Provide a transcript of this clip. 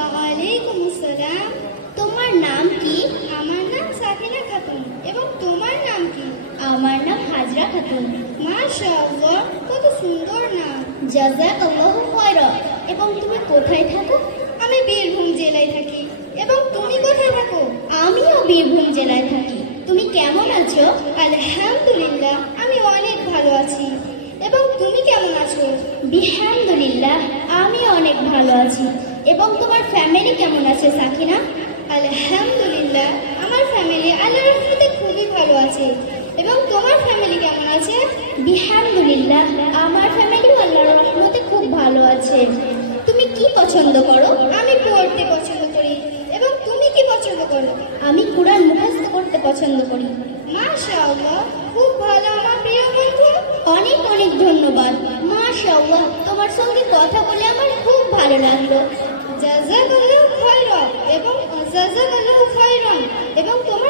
ওয়ালাইকুম আসসালাম। তোমার নাম কি? আমার নাম সাকিনা খাতুন। এবং তোমার নাম কি? আমার নাম হাজরা খাতুন। মাশাআল্লাহ, কত সুন্দর নাম। জাযাকাল্লাহু খায়রা। এবং তুমি কোথায় থাকো? আমি বীরভূম জেলায় থাকি। এবং তুমি কোথায় থাকো? আমিও বীরভূম জেলায় থাকি। তুমি কেমন আছো? আলহামদুলিল্লাহ, আমি অনেক ভালো আছি। এবং তুমি কেমন আছো? বিহামদুলিল্লাহ, আমি অনেক ভালো আছি। এবং তোমার ফ্যামিলি কেমন আছে সাকিনা? আলহামদুলিল্লাহ, আমার ফ্যামিলি আল্লাহর রহমতে খুবই ভালো আছে। এবং তোমার ফ্যামিলি কেমন আছে? বিহামদুলিল্লাহ, আমার ফ্যামিলি আল্লাহর রহমতে খুব ভালো আছে। তুমি কি পছন্দ করো? আমি পড়তে পছন্দ করি। এবং তুমি কি পছন্দ করো? আমি কুরআন মুখস্থ করতে পছন্দ করি। মাশাআল্লাহ, খুব ভালো আমার প্রিয় বন্ধু। অনেক অনেক ধন্যবাদ। মাশাআল্লাহ, তোমার সঙ্গে কথা বলে আমার খুব ভালো লাগলো। জাযাকাল্লাহু খায়রা। এবং জাযাকাল্লাহু খায়রান। এবং তোমার